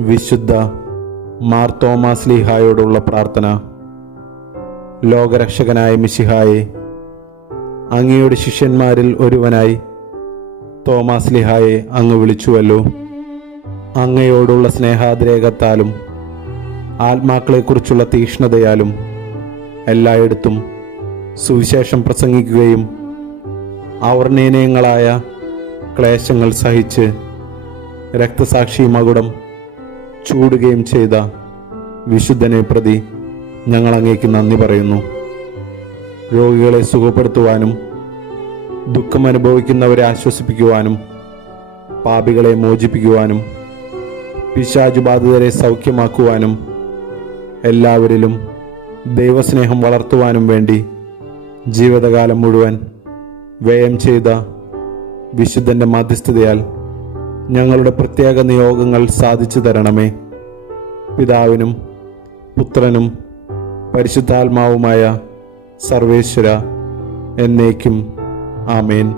വിശുദ്ധ മാർ തോമാസ് ലീഹായോടുള്ള പ്രാർത്ഥന. ലോകരക്ഷകനായ മിശിഹായെ അങ്ങയുടെ ശിഷ്യന്മാരിൽ ഒരുവനായി തോമാസ് ലിഹായെ അങ്ങ് വിളിച്ചുവല്ലോ. അങ്ങയോടുള്ള സ്നേഹാതിരേകത്താലും ആത്മാക്കളെക്കുറിച്ചുള്ള തീക്ഷ്ണതയാലും എല്ലായിടത്തും സുവിശേഷം പ്രസംഗിക്കുകയും അവർണീനയങ്ങളായ ക്ലേശങ്ങൾ സഹിച്ച് രക്തസാക്ഷി മകുടം ചൂടുകയും ചെയ്ത വിശുദ്ധനെ പ്രതി ഞങ്ങൾ അങ്ങേക്ക് നന്ദി പറയുന്നു. രോഗികളെ സുഖപ്പെടുത്തുവാനും ദുഃഖം അനുഭവിക്കുന്നവരെ ആശ്വസിപ്പിക്കുവാനും പാപികളെ മോചിപ്പിക്കുവാനും പിശാചുബാധിതരെ സൗഖ്യമാക്കുവാനും എല്ലാവരിലും ദൈവസ്നേഹം വളർത്തുവാനും വേണ്ടി ജീവിതകാലം മുഴുവൻ വ്യയം ചെയ്ത വിശുദ്ധന്റെ മധ്യസ്ഥതയാൽ ഞങ്ങളുടെ പ്രത്യേക നിയോഗങ്ങൾ സാധിച്ചു തരണമേ. പിതാവിനും പുത്രനും പരിശുദ്ധാത്മാവുമായ സർവേശ്വര എന്നേക്കും ആമേൻ.